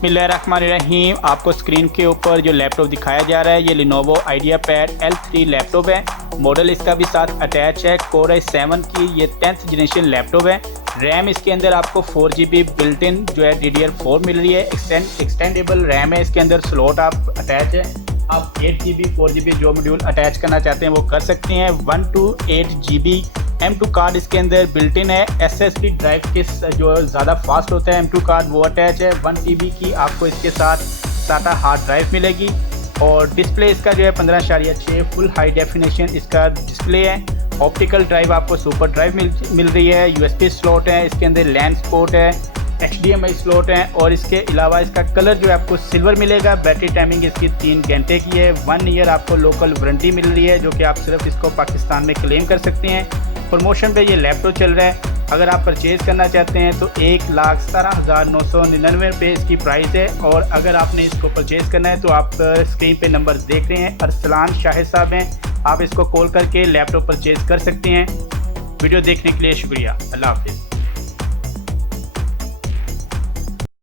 बिस्मिल्लाहिर्रहमानिर्रहीम। आपको स्क्रीन के ऊपर जो लैपटॉप दिखाया जा रहा है ये Lenovo IdeaPad L3 लैपटॉप है। मॉडल इसका भी साथ अटैच है। Core i7 की ये 10th जनरेशन लैपटॉप है। रैम इसके अंदर आपको 4GB बिल्ट इन जो है DDR4 मिल रही है। एक्सटेंडेबल रैम है, इसके अंदर स्लॉट आप अटैच है। आप 8GB 4GB जो मॉड्यूल अटैच करना चाहते हैं वो कर सकते हैं। 1 to 8GB M2 कार्ड इसके अंदर बिल्ट इन है। SSD ड्राइव के जो ज़्यादा फास्ट होता है M2 कार्ड वो अटैच है। 1TB की आपको इसके साथ SATA हार्ड ड्राइव मिलेगी और डिस्प्ले इसका जो है 15.6 फुल हाई डेफिनेशन इसका डिस्प्ले है। ऑप्टिकल ड्राइव आपको सुपर ड्राइव मिल रही है। USB स्लॉट है, इसके अंदर LAN सपोर्ट है, HDMI स्लॉट है और इसके अलावा इसका कलर जो है आपको सिल्वर मिलेगा। बैटरी टाइमिंग इसकी 3 घंटे की है। 1 ईयर आपको लोकल वारंटी मिल रही है जो कि आप सिर्फ इसको पाकिस्तान में क्लेम कर सकते हैं। प्रमोशन पे ये लैपटॉप चल रहा है। अगर आप परचेज़ करना चाहते हैं तो 1,17,999 रुपये इसकी प्राइस है। और अगर आपने इसको परचेज़ करना है तो आप स्क्रीन पे नंबर देख रहे हैं, अरसलान शाहिद साहब हैं, आप इसको कॉल करके लैपटॉप परचेज़ कर सकते हैं। वीडियो देखने के लिए शुक्रिया। अल्लाह हाफिज़।